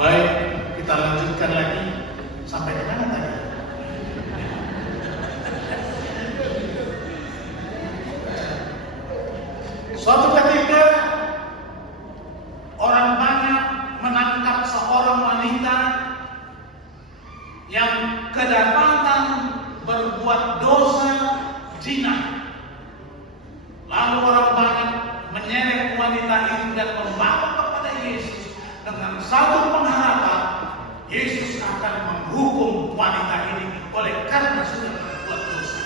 Baik, kita lanjutkan lagi sampai ke mana tadi? Suatu ketika orang banyak menangkap seorang wanita yang kedapatan berbuat dosa zina. Lalu orang banyak menyeret wanita itu dan membawa kepada Yesus dengan satu pengharapan, Yesus akan menghukum wanita ini oleh karena sudah berbuat dosa.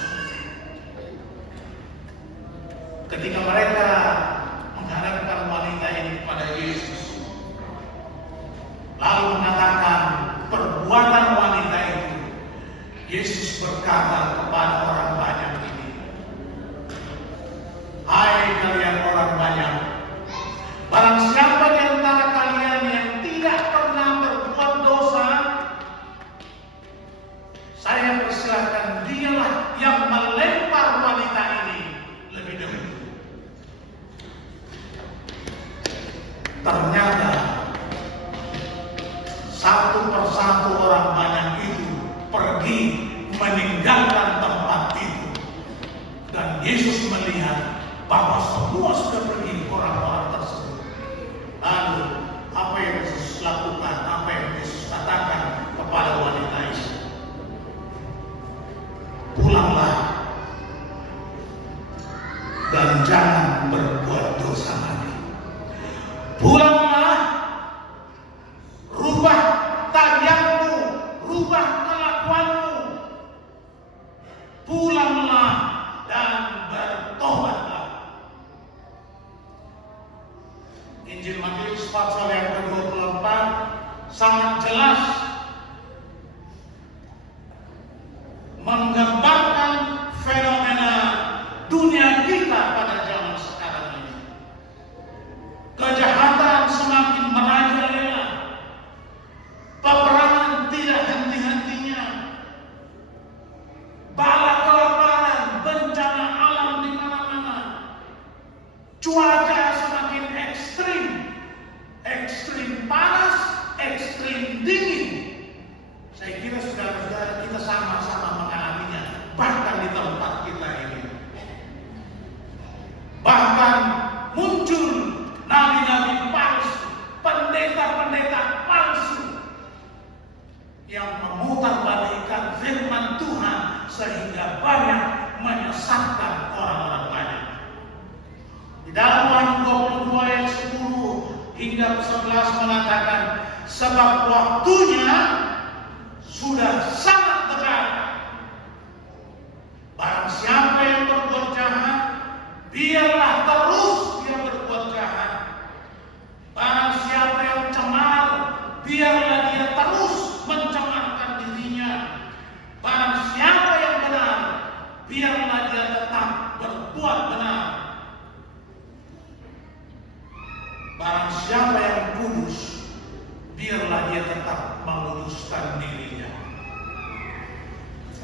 Ketika mereka menghadapkan wanita ini kepada Yesus, lalu mengatakan perbuatan wanita itu, Yesus berkata kepada orang banyak ini, "Hai kalian orang banyak, barang siapa di antara kalian yang tidak pernah berbuat dosa, saya persilakan dialah yang melempar wanita ini lebih dahulu." Ternyata satu persatu orang banyak itu pergi meninggalkan tempat itu, dan Yesus melihat bahwa semua sudah pergi orang-orang tersebut. Lalu apa yang Yesus lakukan, apa yang Yesus katakan kepada wanita itu? Pulanglah dan jangan berbuat dosa lagi. Pulanglah, rubah tarianmu, rubah kelakuanmu. Pulanglah dan bertobatlah. Injil Matius pasal yang ke-24 sangat jelas menggambarkan fenomena dunia kita pada zaman sekarang ini. Kejahatan semakin merajalela, peperangan tidak henti-hentinya, bala kelaparan, bencana alam di mana-mana, cuaca semakin ekstrim, ekstrim panas, ekstrim dingin. Saya kira saudara-saudara kita sama-sama mengalaminya, bahkan di tempat kita ini. Bahkan muncul nabi-nabi palsu, pendeta-pendeta palsu yang memutarbalikkan firman Tuhan sehingga banyak menyesatkan orang-orang banyak. Di dalam Wahyu 22 ayat 10 hingga 11 mengatakan, sebab waktunya sudah sangat dekat. Barang siapa yang berbuat jahat, biarlah terus dia berbuat jahat. Barang siapa yang cemar, biarlah dia terus mencemarkan dirinya. Barang siapa yang benar, biarlah dia tetap berbuat benar. Barang siapa yang kudus, biarlah dia tetap menguduskan dirinya.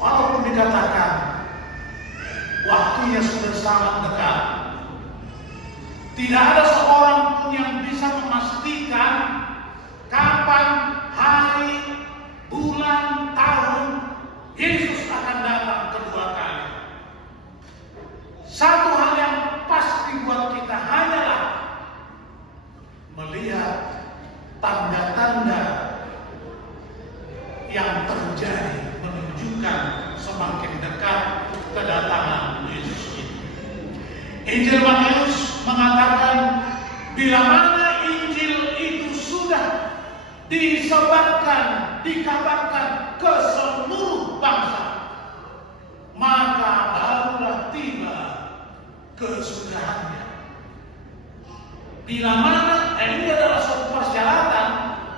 Walaupun dikatakan waktunya sudah sangat dekat, tidak ada seorang pun yang bisa memastikan kapan hari, bulan, tahun Yesus akan datang kedua kali. Satu hal yang pasti buat kita hanyalah melihat tanda-tanda yang terjadi menunjukkan semakin dekat kedatangan Yesus itu. Injil Matius mengatakan, bila mana Injil itu sudah disebarkan, dikabarkan ke seluruh bangsa, maka barulah tiba kesudahannya. Bila mana ini adalah suatu persyaratan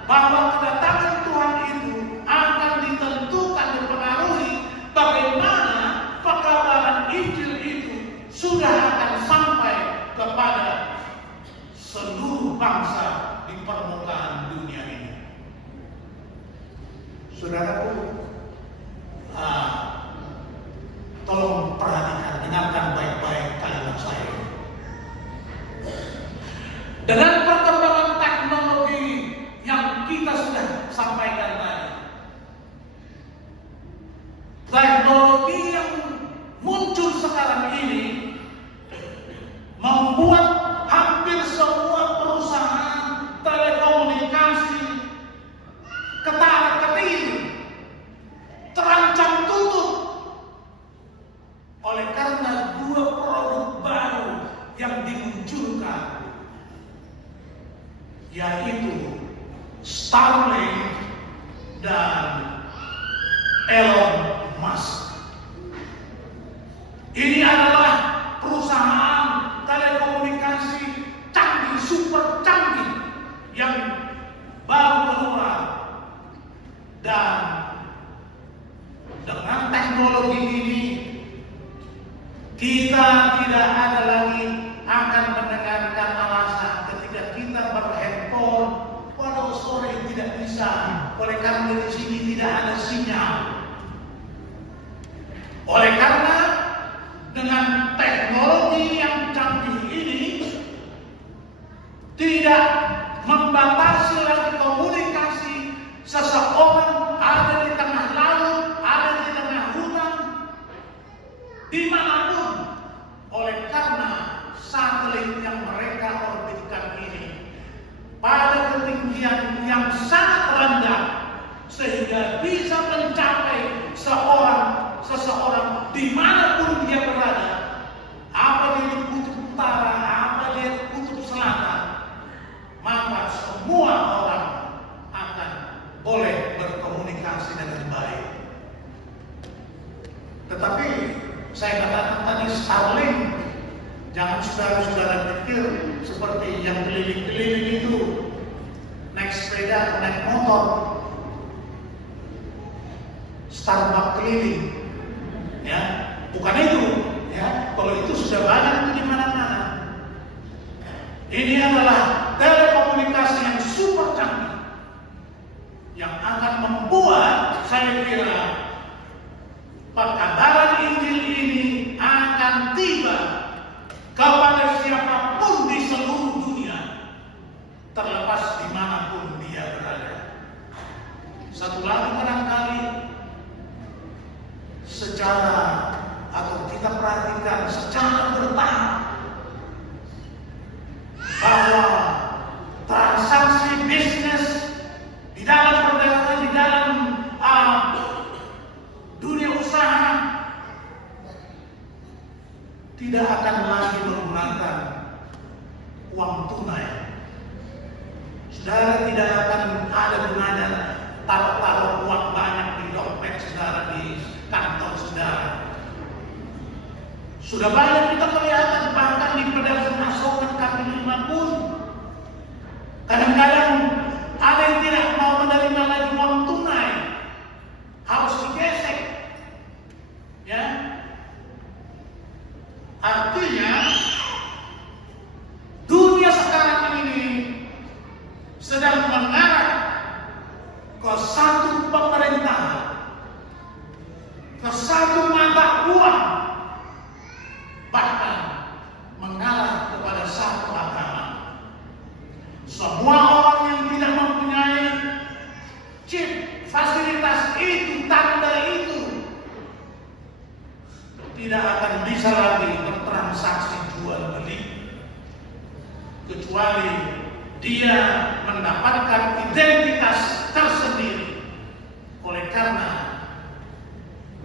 bahwa kedatangan Tuhan itu akan ditentukan, dipengaruhi bagaimana pekabaran Injil itu sudah akan sampai kepada seluruh bangsa di permukaan dunia ini. Saudaraku, tolong perhatikan, dengarkan baik-baik kalimat saya. Dengan perkembangan teknologi yang kita sudah yaitu Starlink dan Elon Musk. Ini adalah perusahaan telekomunikasi canggih, super canggih yang baru keluar, dan dengan teknologi ini kita tidak ada lagi akan mendengarkan alasan ketika kita berhandphone, waduh sore tidak bisa, oleh karena di sini tidak ada sinyal. Oleh karena dengan teknologi yang canggih ini tidak membatasi lagi komunikasi seseorang ada di tengah laut, ada di tengah hutan, dimanapun. Oleh karena satelit yang mereka orbitkan ini pada ketinggian yang sangat rendah, sehingga bisa mencapai seseorang dimanapun dia berada, apa dia di kutub utara, apa dia di kutub selatan, maka semua orang akan boleh berkomunikasi dengan baik. Tetapi saya katakan tadi Starlink, jangan saudara-saudara pikir seperti yang keliling-keliling itu, naik sepeda, naik motor, Starbucks keliling, ya, bukan itu, ya. Kalau itu sudah banyak itu di mana-mana. Ini adalah telekomunikasi yang super canggih, yang akan membuat, saya kira, pekabaran Injil ini akan tiba kepada siapapun di seluruh dunia, terlepas dimanapun dia berada. Satu lagi barangkali, secara atau kita perhatikan secara bertahap, bahwa transaksi bisnis di dalam perdagangan, di dalam dunia usaha tidak akan lagi menggunakan uang tunai. Saudara tidak akan ada gunanya taruh uang banyak di dompet saudara, di kantor saudara. Sudah banyak kita kelihatan bahkan di pedagang asongan kaki lima pun kadang-kadang ada yang tidak mau menerima lagi uang tunai, harus digesek, ya. Artinya dunia sekarang ini sedang mengarah ke satu pemerintahan, ke satu mata uang, bahkan mengarah kepada satu agama. Semua orang yang tidak mempunyai chip, fasilitas itu, tanda itu, tidak akan bisa lagi bertransaksi jual beli, kecuali dia mendapatkan identitas tersendiri. Oleh karena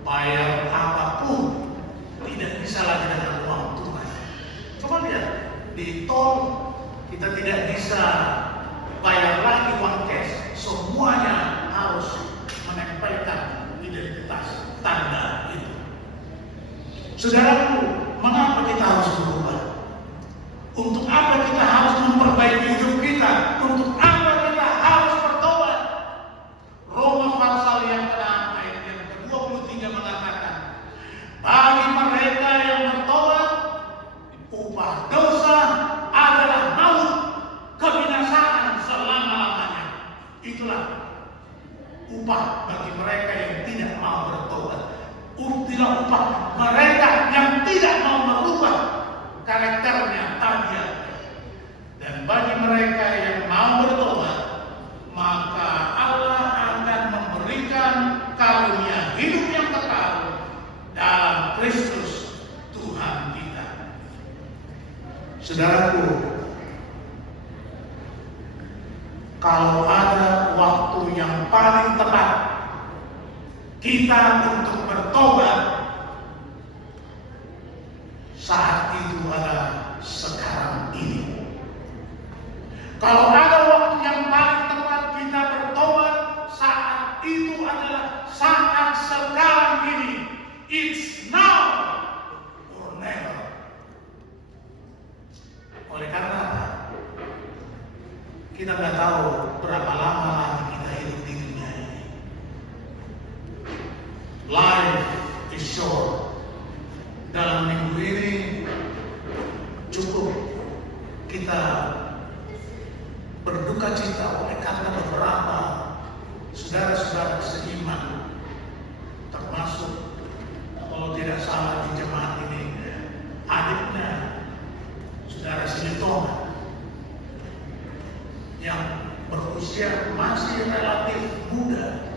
bayar apapun tidak bisa lagi dengan uang tunai. Coba lihat di tol, kita tidak bisa bayar lagi uang cash, semuanya harus menempelkan identitas tanda itu. Saudaraku, mengapa kita harus berubah? Untuk apa kita harus memperbaiki hidup kita? Untuk apa kita harus bertobat? Roma pasal yang ke-6 ayat yang ke-23 mengatakan, bagi mereka yang bertobat, upah dosa adalah maut, kebinasaan selama-lamanya. Itulah upah bagi mereka yang tidak mau bertobat. Itulah upah mereka yang tidak mau merubah karakternya, tabiatnya. Dan bagi mereka yang mau bertobat, maka Allah akan memberikan karunia hidup yang kekal dalam Kristus Tuhan kita. Saudaraku, kalau ada waktu yang paling tepat kita untuk bertobat, saat itu adalah sekarang ini. Kalau ada waktu yang paling tepat kita bertobat saat itu adalah saat sekarang ini. It's now or never. Oleh karena apa? Kita nggak tahu berapa lama lagi kita hidup di dunia ini. Life is short. Dalam minggu ini cukup kita berduka cita oleh karena beberapa saudara-saudara seiman, termasuk kalau tidak salah di jemaat ini adiknya saudara Silitona yang berusia masih relatif muda,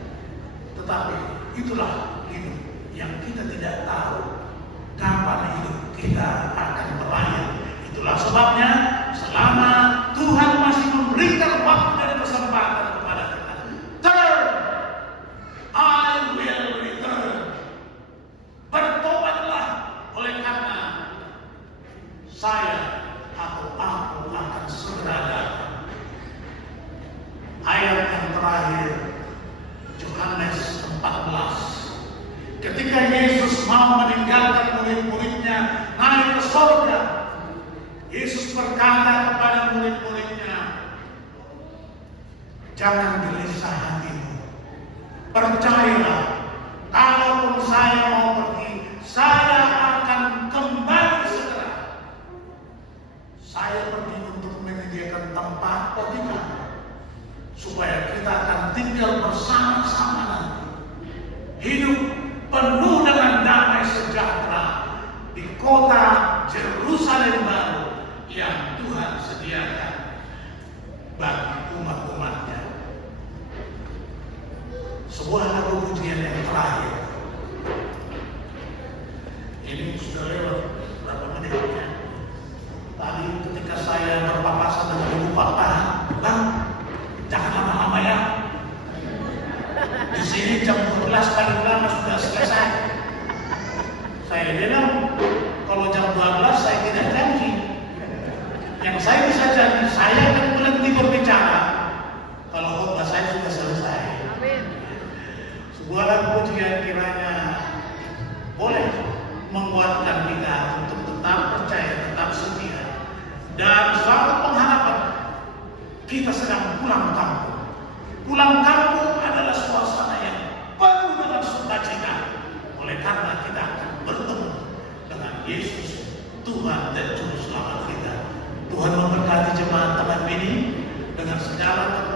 tetapi itulah hidup yang kita tidak tahu kapan hidup kita akan berakhir. Itulah sebabnya selama Tuhan masih memberikan waktu dan kesempatan kepada kita, turn, I will return. Bertobatlah, oleh karena saya atau aku akan segera datang. Ayat yang terakhir, Yohanes 14. Ketika Yesus mau meninggalkan murid-muridnya naik ke surga, Yesus berkata kepada murid-muridnya, jangan gelisah hatimu. Percayalah, kalaupun saya mau pergi, saya akan kembali segera. Saya pergi untuk menyediakan tempat bagi kamu, supaya kita akan tinggal bersama-sama nanti. Hidup penuh dengan damai sejahtera di kota Yerusalem baru yang Tuhan sediakan bagi umat-umatnya. Sebuah lagu pujian yang terakhir. Ini sudah lewat berapa menitnya. Tadi ketika saya berpapasan dengan ibu papa, bang, jangan lama-lama ya. Di sini jam 12 paling lama sudah selesai. Saya bilang, kalau jam 12 saya tidak janji. Yang saya bisa janji, saya akan berhenti berbicara kalau khotbah saya sudah selesai. Amin. Sebuah lagu pujian kiranya boleh menguatkan kita untuk tetap percaya, tetap setia, dan selalu pengharapan kita sedang pulang kampung. Pulang kampung adalah suasana yang penuh dengan sukacita, oleh karena kita akan bertemu dengan Yesus, Tuhan dan Juru Selamat kita. Tuhan memberkati jemaat teman ini dengan segala